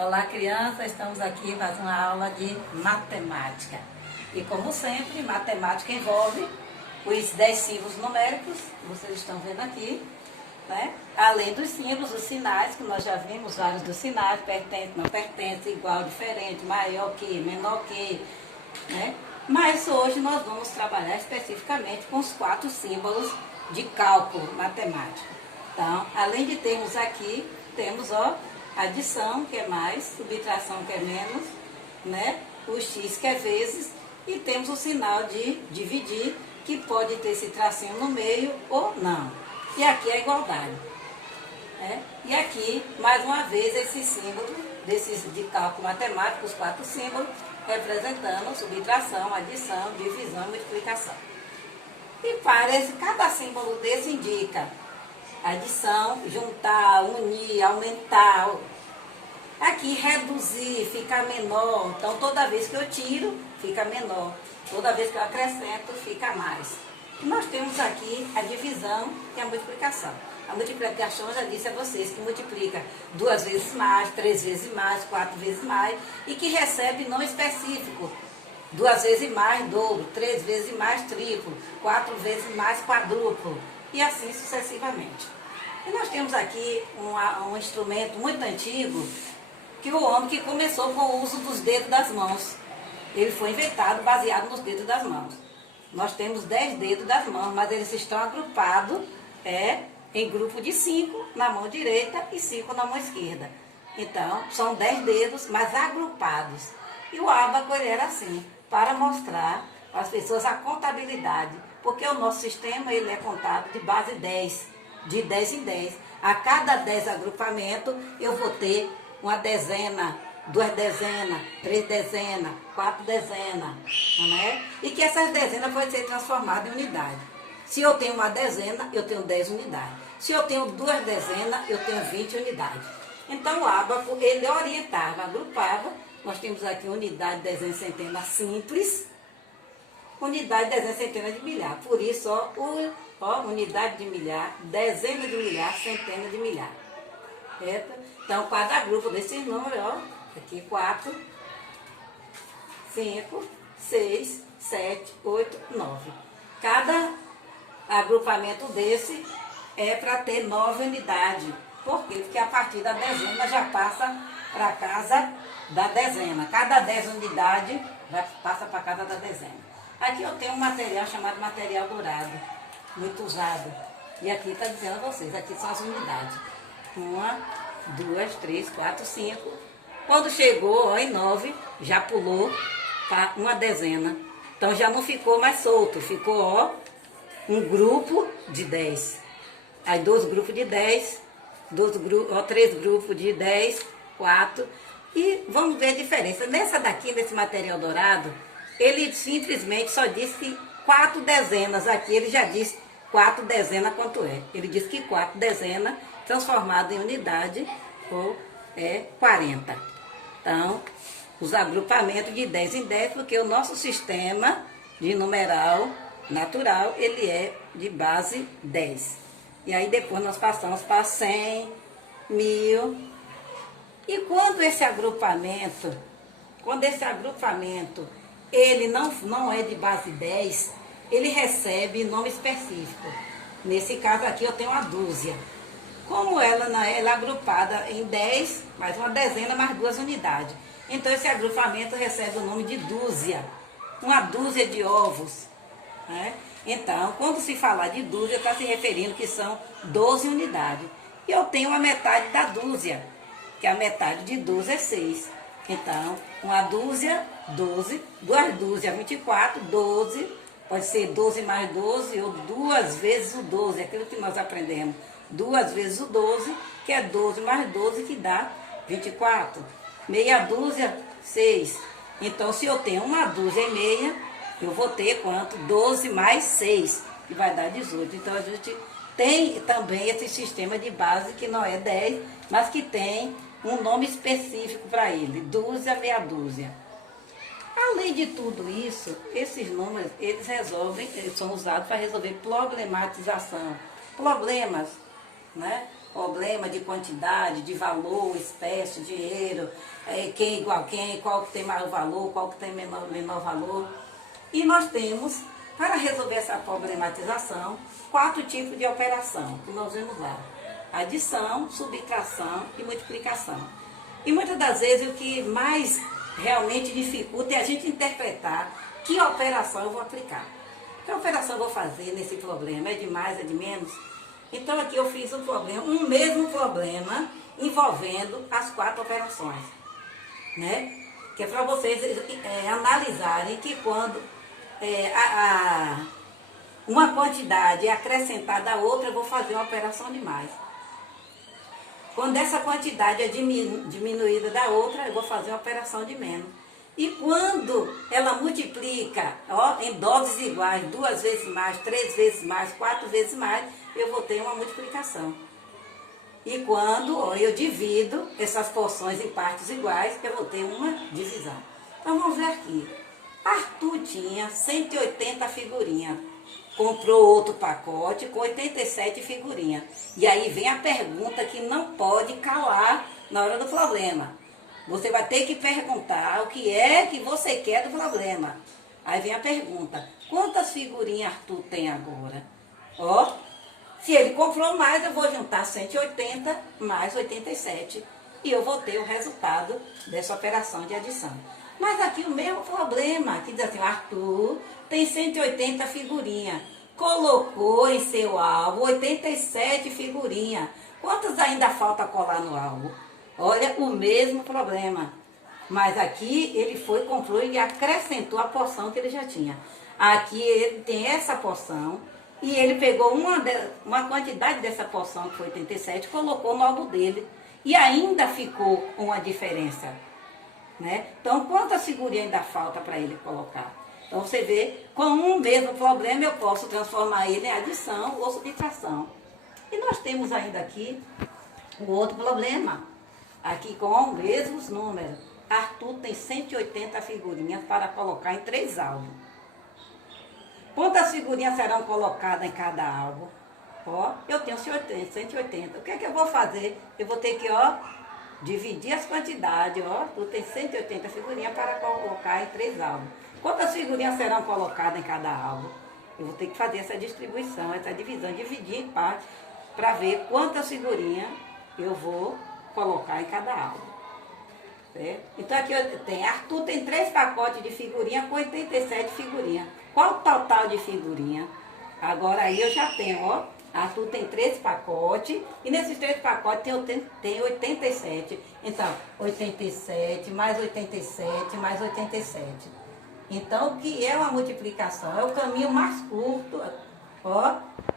Olá, crianças, estamos aqui para uma aula de matemática. E como sempre, matemática envolve os 10 símbolos numéricos, que vocês estão vendo aqui, né? Além dos símbolos, os sinais, que nós já vimos vários dos sinais, pertence, não pertence, igual, diferente, maior que, menor que, né? Mas hoje nós vamos trabalhar especificamente com os 4 símbolos de cálculo matemático. Então, além de termos aqui, temos, adição, que é mais, subtração, que é menos, né? O x, que é vezes, e temos o sinal de dividir, que pode ter esse tracinho no meio ou não. E aqui é a igualdade. Né? E aqui, mais uma vez, esse símbolo desses de cálculo matemático, os 4 símbolos, representando subtração, adição, divisão e multiplicação. E parece, cada símbolo desse indica adição, juntar, unir, aumentar. Aqui, reduzir, fica menor. Então, toda vez que eu tiro, fica menor. Toda vez que eu acrescento, fica mais. E nós temos aqui a divisão e a multiplicação. A multiplicação, eu já disse a vocês, que multiplica 2 vezes mais, 3 vezes mais, 4 vezes mais, e que recebe nome específico. 2 vezes mais, dobro, 3 vezes mais, triplo, 4 vezes mais, quadruplo, e assim sucessivamente. E nós temos aqui um instrumento muito antigo, que o homem que começou com o uso dos dedos das mãos. Ele foi inventado baseado nos dedos das mãos. Nós temos 10 dedos das mãos, mas eles estão agrupados em grupo de 5 na mão direita e 5 na mão esquerda. Então, são 10 dedos, mas agrupados. E o ábaco ele era assim, para mostrar para as pessoas a contabilidade, porque o nosso sistema ele é contado de base 10, de 10 em 10. A cada 10 agrupamentos, eu vou ter uma dezena, 2 dezenas, 3 dezenas, 4 dezenas, né? E que essas dezenas podem ser transformadas em unidade. Se eu tenho uma dezena, eu tenho 10 unidades. Se eu tenho 2 dezenas, eu tenho 20 unidades. Então o ábaco, ele orientava, agrupava. Nós temos aqui unidade, dezena, centena simples, unidade, dezena, centena de milhar. Por isso, unidade de milhar, dezena de milhar, centena de milhar. Certo? Então, cada grupo desses números, aqui 4, 5, 6, 7, 8, 9. Cada agrupamento desse é para ter 9 unidades. Por quê? Porque a partir da dezena já passa para a casa da dezena. Cada 10 unidades passa para a casa da dezena. Aqui eu tenho um material chamado material dourado, muito usado. E aqui está dizendo a vocês, aqui são as unidades. 1, 2, 3, 4, 5. Quando chegou em 9, já pulou para uma dezena. Então já não ficou mais solto, ficou um grupo de 10. Aí 2 grupos de 10, 3 grupos de 10, 4. E vamos ver a diferença. Nessa daqui, nesse material dourado, ele simplesmente só disse que 4 dezenas. Aqui ele já disse 4 dezenas quanto é. Ele disse que 4 dezenas transformado em unidade é 40. Então, os agrupamentos de 10 em 10, porque o nosso sistema de numeral natural, ele é de base 10. E aí depois nós passamos para 100, 1000. E quando esse agrupamento, ele não é de base 10, ele recebe nome específico. Nesse caso aqui eu tenho uma dúzia. Como ela é agrupada em 10, mais uma dezena, mais 2 unidades. Então esse agrupamento recebe o nome de dúzia. Uma dúzia de ovos. Né? Então, quando se falar de dúzia, está se referindo que são 12 unidades. E eu tenho a metade da dúzia, que a metade de 12 é 6. Então, uma dúzia, 12, 2 dúzias, 24, 12. Pode ser 12 mais 12 ou 2 vezes o 12, aquilo que nós aprendemos. 2 vezes o 12, que é 12 mais 12, que dá 24. Meia dúzia, 6. Então, se eu tenho uma dúzia e meia, eu vou ter quanto? 12 mais 6, que vai dar 18. Então, a gente tem também esse sistema de base, que não é 10, mas que tem um nome específico para ele. Dúzia, meia dúzia. Além de tudo isso, esses números, eles são usados para resolver problematização. Problemas, né? problema de quantidade, de valor, espécie, dinheiro, quem é igual a quem, qual que tem maior valor, qual que tem menor valor. E nós temos, para resolver essa problematização, 4 tipos de operação que nós vemos lá: adição, subtração e multiplicação. E muitas das vezes o que mais realmente dificulta é a gente interpretar que operação eu vou aplicar. Que operação eu vou fazer nesse problema? É de mais, é de menos? Então aqui eu fiz um mesmo problema envolvendo as 4 operações, né? Que é para vocês analisarem que quando uma quantidade é acrescentada a outra, eu vou fazer uma operação de mais. Quando essa quantidade é diminuída da outra, eu vou fazer uma operação de menos. E quando ela multiplica em doses iguais, 2 vezes mais, 3 vezes mais, 4 vezes mais, eu vou ter uma multiplicação. E quando eu divido essas porções em partes iguais, eu vou ter uma divisão. Então vamos ver aqui. Arthur tinha 180 figurinhas. Comprou outro pacote com 87 figurinhas. E aí vem a pergunta que não pode calar na hora do problema. Você vai ter que perguntar o que é que você quer do problema. Aí vem a pergunta: quantas figurinhas Arthur tem agora? Ó, se ele comprou mais, eu vou juntar 180 mais 87. E eu vou ter o resultado dessa operação de adição. Mas aqui o mesmo problema, que diz assim: Arthur tem 180 figurinhas, colocou em seu álbum 87 figurinhas. Quantas ainda falta colar no álbum? Olha, o mesmo problema. Mas aqui ele foi, comprou e acrescentou a porção que ele já tinha. Aqui ele tem essa porção e ele pegou uma quantidade dessa porção, que foi 87, colocou no álbum dele. E ainda ficou uma diferença, né? Então, quantas figurinhas ainda falta para ele colocar? Então, você vê, com um mesmo problema, eu posso transformar ele em adição ou subtração. E nós temos ainda aqui o outro problema, aqui com os mesmos números. Arthur tem 180 figurinhas para colocar em 3 álbuns. Quantas figurinhas serão colocadas em cada álbum? Ó, eu tenho 180. O que é que eu vou fazer? Eu vou ter que, dividir as quantidades, Tu tem 180 figurinhas para colocar em 3 álbuns. Quantas figurinhas serão colocadas em cada álbum? Eu vou ter que fazer essa distribuição, essa divisão, dividir em partes, para ver quantas figurinhas eu vou colocar em cada álbum. Certo? Então aqui eu tenho, Arthur tem 3 pacotes de figurinha com 87 figurinhas. Qual o total de figurinha? Agora aí eu já tenho, Arthur tem 3 pacotes, e nesses 3 pacotes tem 87. Então, 87 mais 87 mais 87. Então, o que é uma multiplicação? É o caminho mais curto,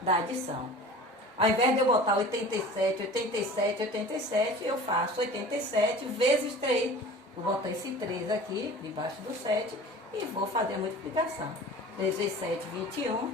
da adição. Ao invés de eu botar 87, 87, 87, eu faço 87 vezes 3. Vou botar esse 3 aqui, debaixo do 7, e vou fazer a multiplicação. 3 vezes 7, 21.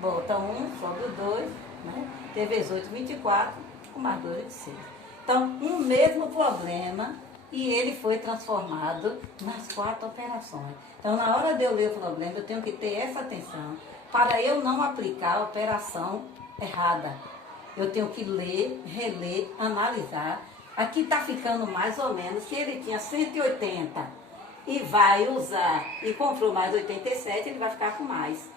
Bota 1, sobe o 2, né? 3 vezes 8, 24, com mais 2, 26. Então, um mesmo problema, e ele foi transformado nas 4 operações. Então, na hora de eu ler o problema, eu tenho que ter essa atenção, para eu não aplicar a operação errada. Eu tenho que ler, reler, analisar. Aqui está ficando mais ou menos, se ele tinha 180 e vai usar e comprou mais 87, ele vai ficar com mais.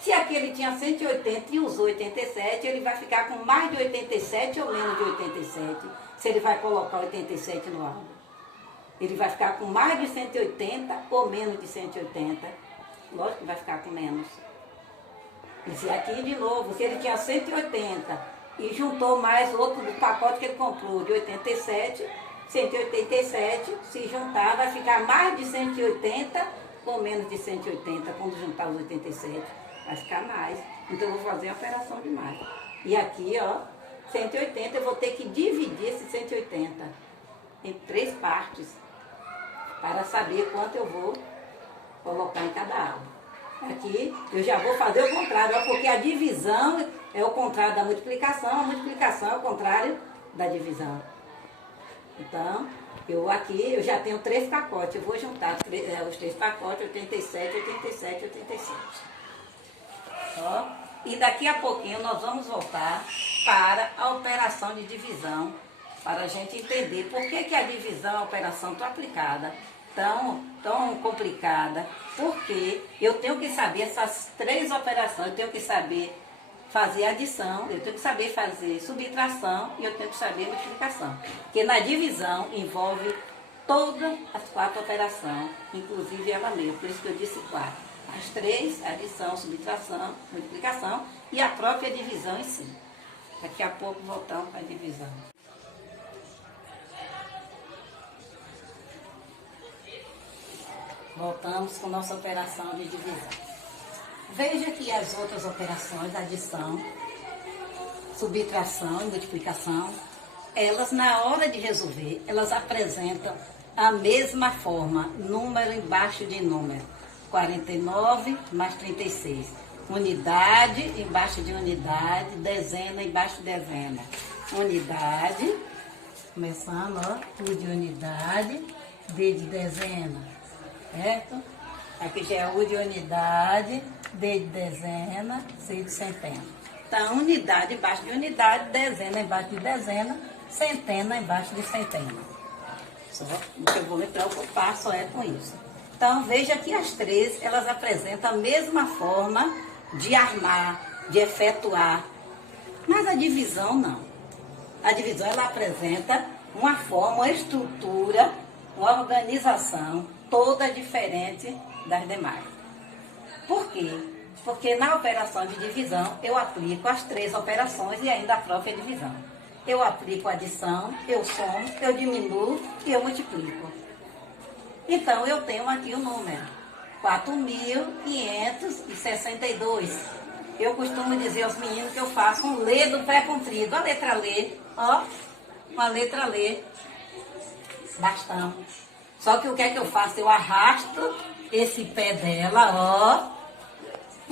Se aqui ele tinha 180 e usou 87, ele vai ficar com mais de 87 ou menos de 87. Se ele vai colocar 87 no álbum. Ele vai ficar com mais de 180 ou menos de 180. Lógico que vai ficar com menos. E se aqui de novo, se ele tinha 180 e juntou mais outro do pacote que ele comprou de 87, 187, se juntar vai ficar mais de 180 ou menos de 180, quando juntar os 87. Vai ficar mais. Então, eu vou fazer a operação de mais. E aqui, 180, eu vou ter que dividir esse 180 em 3 partes para saber quanto eu vou colocar em cada álbum. Aqui, eu já vou fazer o contrário, porque a divisão é o contrário da multiplicação, a multiplicação é o contrário da divisão. Então, eu já tenho 3 pacotes, eu vou juntar os 3 pacotes, 87, 87, 87. E daqui a pouquinho nós vamos voltar para a operação de divisão, para a gente entender por que a divisão é uma operação tão aplicada, tão complicada, porque eu tenho que saber essas 3 operações, eu tenho que saber fazer adição, eu tenho que saber fazer subtração e eu tenho que saber multiplicação. Porque na divisão envolve todas as 4 operações, inclusive ela mesma, por isso que eu disse 4. As 3, adição, subtração, multiplicação e a própria divisão em si. Daqui a pouco voltamos para a divisão. Voltamos com nossa operação de divisão. Veja que as outras operações, adição, subtração e multiplicação, elas na hora de resolver, elas apresentam a mesma forma, número embaixo de número. 49 mais 36. Unidade embaixo de unidade, dezena embaixo de dezena. Unidade, começando, ó, U de unidade, D de dezena, certo? Aqui já é U de unidade, D de dezena, C de centena. Então, unidade embaixo de unidade, dezena embaixo de dezena, centena embaixo de centena. Só que eu vou me preocupar só é com isso. Então, veja que as 3, elas apresentam a mesma forma de armar, de efetuar. Mas a divisão não. A divisão, ela apresenta uma forma, uma estrutura, uma organização toda diferente das demais. Por quê? Porque na operação de divisão, eu aplico as 3 operações e ainda a própria divisão. Eu aplico a adição, eu somo, eu diminuo e eu multiplico. Então, eu tenho aqui o número, 4.562. Eu costumo dizer aos meninos que eu faço um Lê do pé comprido. A letra Lê, ó, uma letra Lê, bastão. Só que o que é que eu faço? Eu arrasto esse pé dela, ó,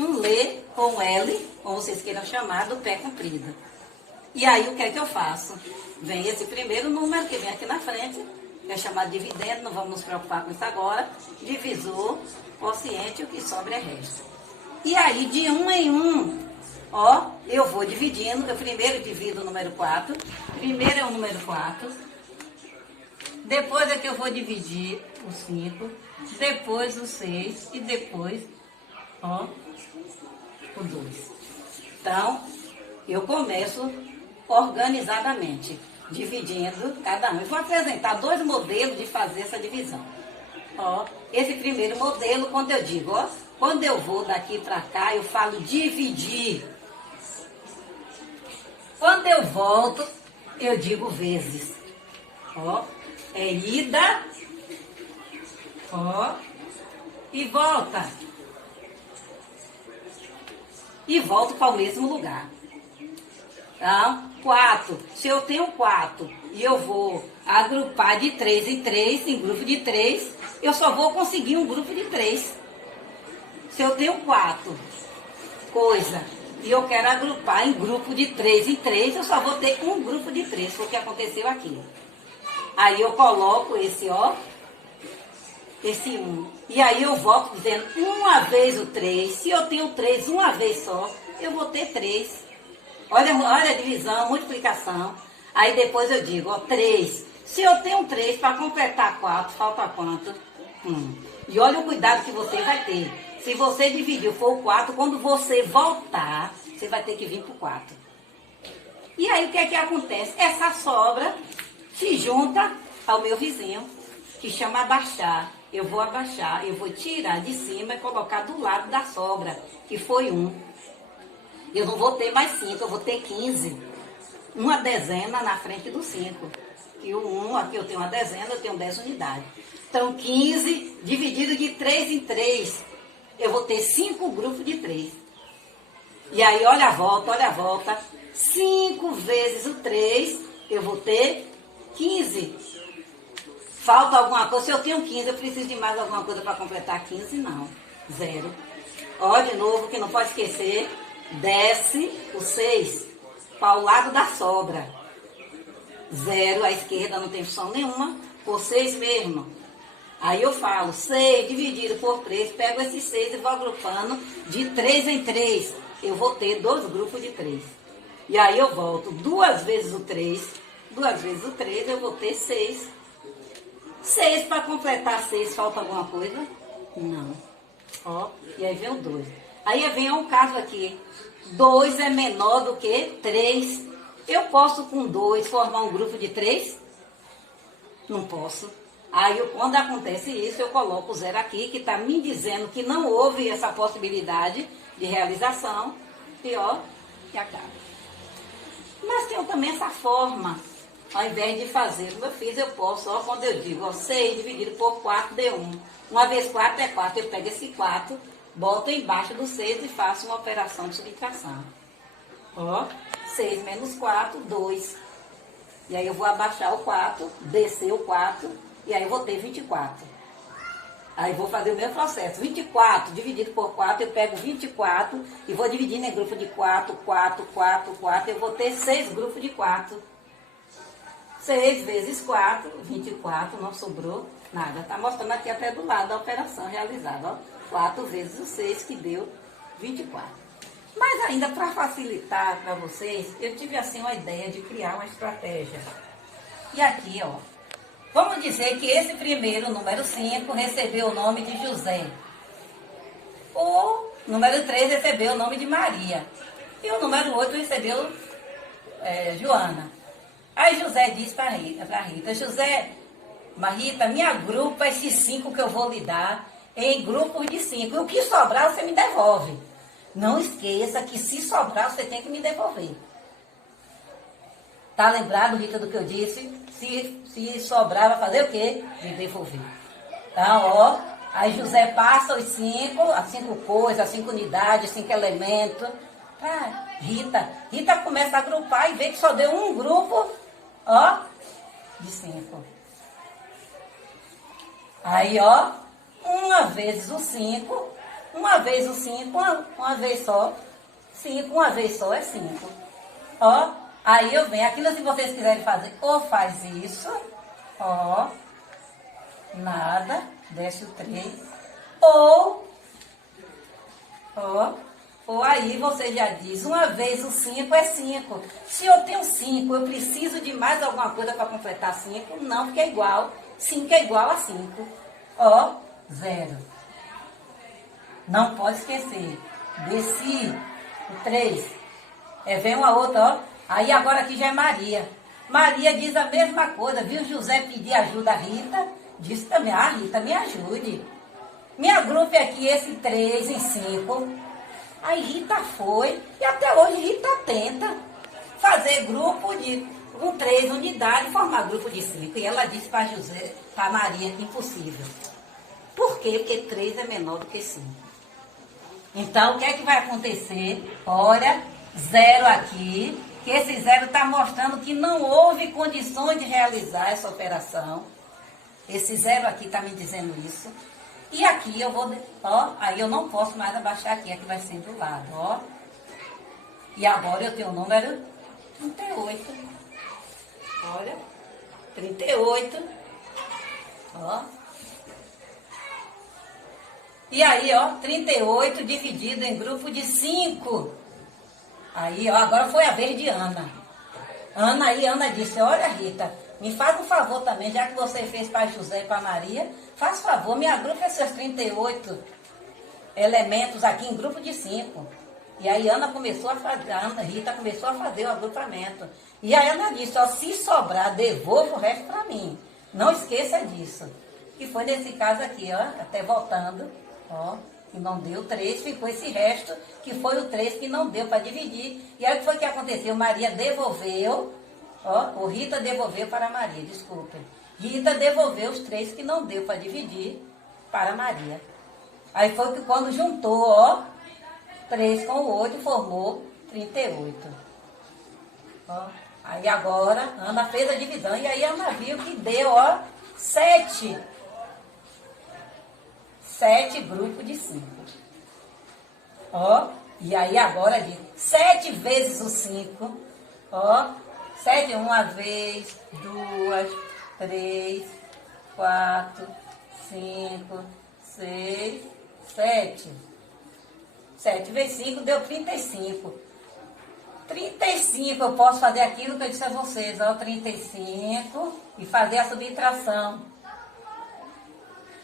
um Lê com L, como vocês queiram chamar, do pé comprido. E aí, o que é que eu faço? Vem esse primeiro número que vem aqui na frente, é chamado dividendo, não vamos nos preocupar com isso agora. Divisor, quociente, o que sobra é resto. E aí, de 1 em 1, ó, eu vou dividindo. Eu primeiro divido o número 4. Primeiro é o número 4. Depois é que eu vou dividir o 5. Depois o 6. E depois, ó, o 2. Então, eu começo organizadamente, dividindo cada um. Eu vou apresentar 2 modelos de fazer essa divisão. Ó, esse primeiro modelo, quando eu digo, ó, quando eu vou daqui para cá, eu falo dividir. Quando eu volto, eu digo vezes. Ó, é ida, ó, e volta. E volto para o mesmo lugar. Então, 4. Se eu tenho 4 e eu vou agrupar de 3 em 3, em grupo de 3, eu só vou conseguir um grupo de 3. Se eu tenho 4 coisa e eu quero agrupar em grupo de 3 em 3, eu só vou ter um grupo de 3, foi o que aconteceu aqui. Aí eu coloco esse, ó, esse 1. E aí eu volto dizendo uma vez o 3. Se eu tenho 3 uma vez só, eu vou ter 3. Olha a divisão, multiplicação. Aí depois eu digo, ó, 3. Se eu tenho 3 para completar 4, falta quanto? 1. E olha o cuidado que você vai ter. Se você dividiu, for o 4, quando você voltar, você vai ter que vir para o 4. E aí o que é que acontece? Essa sobra se junta ao meu vizinho, que chama abaixar. Eu vou abaixar, eu vou tirar de cima e colocar do lado da sobra, que foi 1. Eu não vou ter mais 5, eu vou ter 15. Uma dezena na frente do 5. E o 1, aqui eu tenho uma dezena, eu tenho 10 unidades. Então, 15 dividido de 3 em 3. Eu vou ter 5 grupos de 3. E aí, olha a volta, olha a volta. 5 vezes o 3, eu vou ter 15. Falta alguma coisa? Se eu tenho 15, eu preciso de mais alguma coisa para completar 15? Não. 0. Ó, de novo, que não pode esquecer. Desce o 6 para o lado da sobra. 0 à esquerda, não tem função nenhuma. Por 6 mesmo. Aí eu falo 6 dividido por 3, pego esses 6 e vou agrupando de 3 em 3. Eu vou ter 2 grupos de 3. E aí eu volto 2 vezes o 3. 2 vezes o 3 eu vou ter 6. 6 para completar 6, falta alguma coisa? Não. Ó, e aí vem o 2. Aí vem um caso aqui. 2 é menor do que 3. Eu posso com 2 formar um grupo de 3? Não posso. Aí quando acontece isso, eu coloco o 0 aqui, que está me dizendo que não houve essa possibilidade de realização. E ó, que acaba. Mas tem também essa forma. Ao invés de fazer como eu fiz, eu posso, ó, quando eu digo, ó, 6 dividido por 4 deu 1. 1 vezes 4 é 4. Eu pego esse 4, boto embaixo do 6 e faço uma operação de subtração. Ó, 6 menos 4, 2. E aí eu vou abaixar o 4, descer o 4, e aí eu vou ter 24. Aí vou fazer o mesmo processo. 24 dividido por 4, eu pego 24 e vou dividindo em grupo de 4, 4, 4, 4. Eu vou ter 6 grupos de 4. 6 vezes 4, 24, não sobrou nada. Está mostrando aqui até do lado a operação realizada. Ó. 4 vezes o 6, que deu 24. Mas ainda para facilitar para vocês, eu tive assim uma ideia de criar uma estratégia. E aqui, ó, vamos dizer que esse primeiro, número 5, recebeu o nome de José. O número 3 recebeu o nome de Maria. E o número 8 recebeu Joana. Aí José disse para Rita, José, Rita, me agrupa esses 5 que eu vou lhe dar em grupos de 5. E o que sobrar você me devolve. Não esqueça que se sobrar você tem que me devolver. Tá lembrado, Rita, do que eu disse? Se sobrar, vai fazer o quê? Me devolver. Então, ó, aí José passa os 5, as 5 coisas, as 5 unidades, 5 elementos. Ah, Rita começa a agrupar e vê que só deu um grupo, ó, de 5. Aí, ó, uma vezes o 5, uma vez o 5, uma vez só. 5, uma vez só é 5. Ó, aí eu venho, aquilo se vocês quiserem fazer, ou faz isso, ó, nada, desce o 3, ou aí você já diz, uma vez o 5 é 5. Se eu tenho 5, eu preciso de mais alguma coisa para completar 5? Não, porque é igual. 5 é igual a 5. Ó, 0. Não pode esquecer. Desci o 3. Vem uma outra, ó. Aí agora aqui já é Maria. Maria diz a mesma coisa, viu José pedir ajuda a Rita? Disse também, Rita, me ajude. Me agrupe aqui esse 3 em 5. Aí Rita foi, e até hoje Rita tenta fazer grupo com 3 unidades, formar grupo de 5. E ela disse para Maria, impossível. Por quê? Porque 3 é menor do que 5. Então, o que é que vai acontecer? Olha, 0 aqui, que esse 0 está mostrando que não houve condições de realizar essa operação. Esse 0 aqui está me dizendo isso. E aqui eu vou, ó, aí eu não posso mais abaixar aqui vai ser do lado, ó. E agora eu tenho o número 38. Olha, 38. Ó. E aí, ó, 38 dividido em grupo de 5. Aí, ó, agora foi a vez de Ana. Ana disse, olha Rita, me faz um favor também, já que você fez para José e para Maria, faz favor, me agrupa esses 38 elementos aqui em grupo de 5. E aí Rita começou a fazer o agrupamento. E aí Ana disse, ó, se sobrar, devolva o resto para mim. Não esqueça disso. E foi nesse caso aqui, ó, até voltando, ó, que não deu 3, ficou esse resto, que foi o 3 que não deu para dividir. E aí o que foi que aconteceu? Maria devolveu, ó, o Rita devolveu para Maria, desculpem. Rita devolveu os 3 que não deu para dividir para Maria. Aí foi que quando juntou, ó, 3 com o 8 formou 38. Ó, aí agora Ana fez a divisão e aí Ana viu que deu, ó, 7 grupos de 5. Ó, e aí agora de 7 vezes o 5, ó, 7 uma vez, 2, 3, 4, 5, 6, 7. 7 vezes 5 deu 35. 35, eu posso fazer aquilo que eu disse a vocês, ó, 35 e fazer a subtração.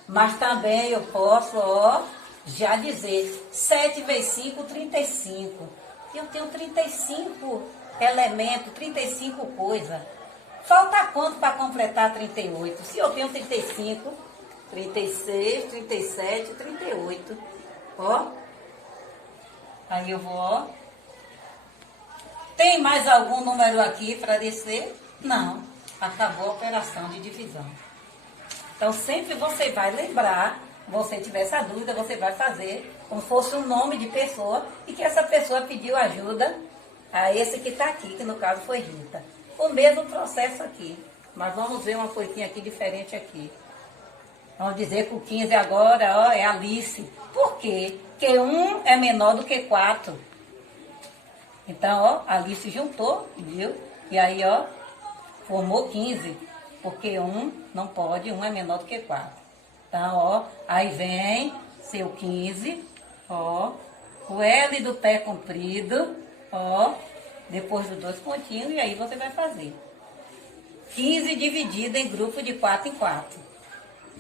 Mas também eu posso, ó, já dizer 7 vezes 5, 35. Eu tenho 35 elementos, 35 coisas. Falta quanto para completar 38? Se eu tenho 35, 36, 37, 38. Ó. Aí eu vou, ó. Tem mais algum número aqui para descer? Não. Acabou a operação de divisão. Então, sempre você vai lembrar, se você tiver essa dúvida, você vai fazer como se fosse um nome de pessoa e que essa pessoa pediu ajuda a esse que está aqui, que no caso foi Rita. O mesmo processo aqui, mas vamos ver uma coisinha aqui diferente aqui. Vamos dizer que o 15 agora, ó, é Alice. Por quê? Porque 1 é menor do que 4. Então, ó, Alice juntou, viu? E aí, ó, formou 15. Porque 1 não pode, 1 é menor do que 4. Então, ó, aí vem seu 15, ó, o L do pé comprido, ó, depois dos 2 pontinhos, e aí você vai fazer 15 dividido em grupo de 4 em 4.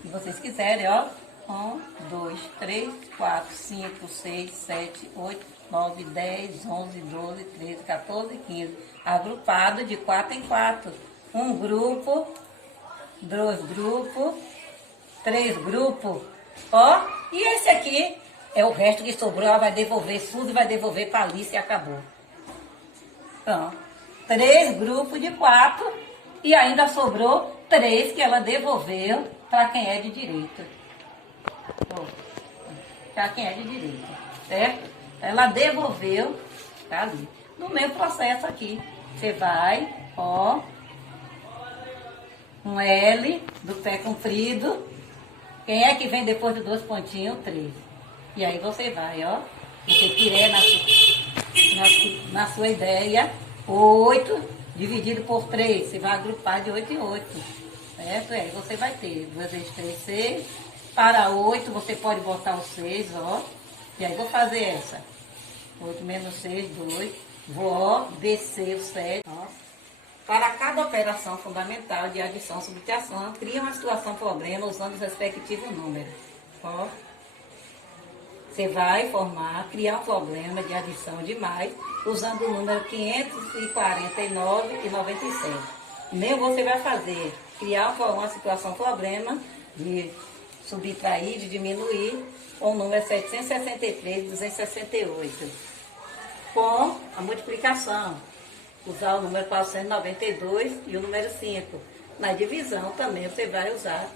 Se vocês quiserem, ó, 1, 2, 3, 4, 5, 6, 7, 8, 9, 10, 11, 12, 13, 14, 15. Agrupado de 4 em 4. Um grupo, 2 grupos, 3 grupos. Ó, e esse aqui é o resto que sobrou. Ela vai devolver, Suzy vai devolver para Alice e acabou. Então, 3 grupos de 4 e ainda sobrou 3 que ela devolveu para quem é de direita. Para quem é de direita, certo? Ela devolveu, tá ali. No mesmo processo aqui, você vai, ó, um L do pé comprido. Quem é que vem depois de 2 pontinhos? 3. E aí você vai, ó, você tiver na sua ideia, 8 dividido por 3, você vai agrupar de 8 em 8, certo? Aí você vai ter 2 vezes 3, 6, para 8 você pode botar o 6, ó, e aí vou fazer essa, 8 menos 6, 2, vou, ó, descer o 7, ó. Para cada operação fundamental de adição e subtração, cria uma situação problema usando os respectivos números, ó. Você vai criar um problema de adição de mais, usando o número 549,97. Nem você vai fazer, criar uma situação problema de subtrair, de diminuir, com o número 763,268. Com a multiplicação, usar o número 492 e o número 5. Na divisão também você vai usar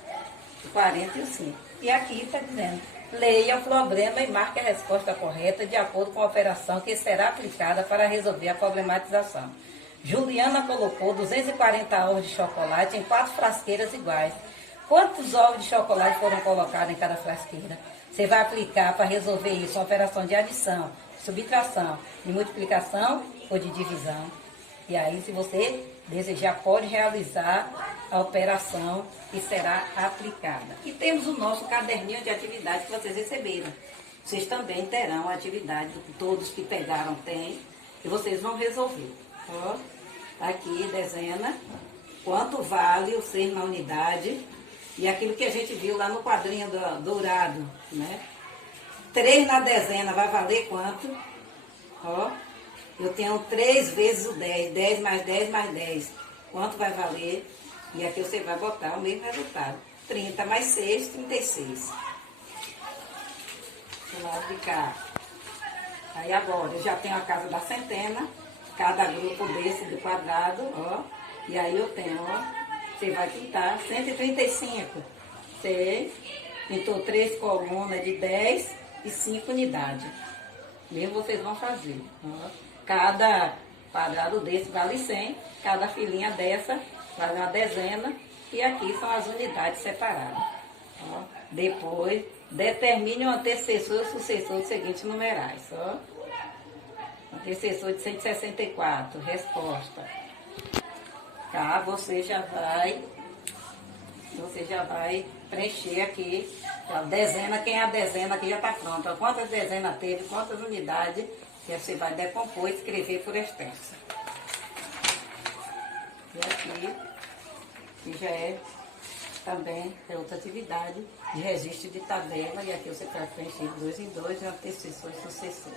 o 40 e o 5. E aqui está dizendo, leia o problema e marque a resposta correta de acordo com a operação que será aplicada para resolver a problematização. Juliana colocou 240 ovos de chocolate em 4 frasqueiras iguais. Quantos ovos de chocolate foram colocados em cada frasqueira? Você vai aplicar para resolver isso uma operação de adição, subtração, de multiplicação ou de divisão. E aí, se você desejar, pode realizar a operação que será aplicada. E temos o nosso caderninho de atividade que vocês receberam. Vocês também terão a atividade, todos que pegaram têm, e vocês vão resolver. Ó, aqui, dezena, quanto vale o ser na unidade, e aquilo que a gente viu lá no quadrinho dourado, né? 3 na dezena vai valer quanto? Ó, eu tenho 3 vezes o 10, 10 mais 10 mais 10. Quanto vai valer? E aqui você vai botar o mesmo resultado. 30 mais 6, 36. Do lado de cá. Aí agora, eu já tenho a casa da centena, cada grupo desse do quadrado, ó. E aí eu tenho, ó, você vai pintar 135. Você pintou 3 colunas de 10 e 5 unidades. Mesmo vocês vão fazer, ó. Cada quadrado desse vale 100, cada filinha dessa vale uma dezena, e aqui são as unidades separadas. Ó. Depois, determine o antecessor e o sucessor dos seguintes numerais. Ó. Antecessor de 164, resposta. Cá você já vai preencher aqui, a dezena, quem é a dezena aqui já está pronta. Quantas dezenas teve, quantas unidades, que você vai decompor e escrever por extenso. E aqui, que já é também outra atividade de registro de tabela, e aqui você vai preencher 2 em 2 e antecessor e sucessor.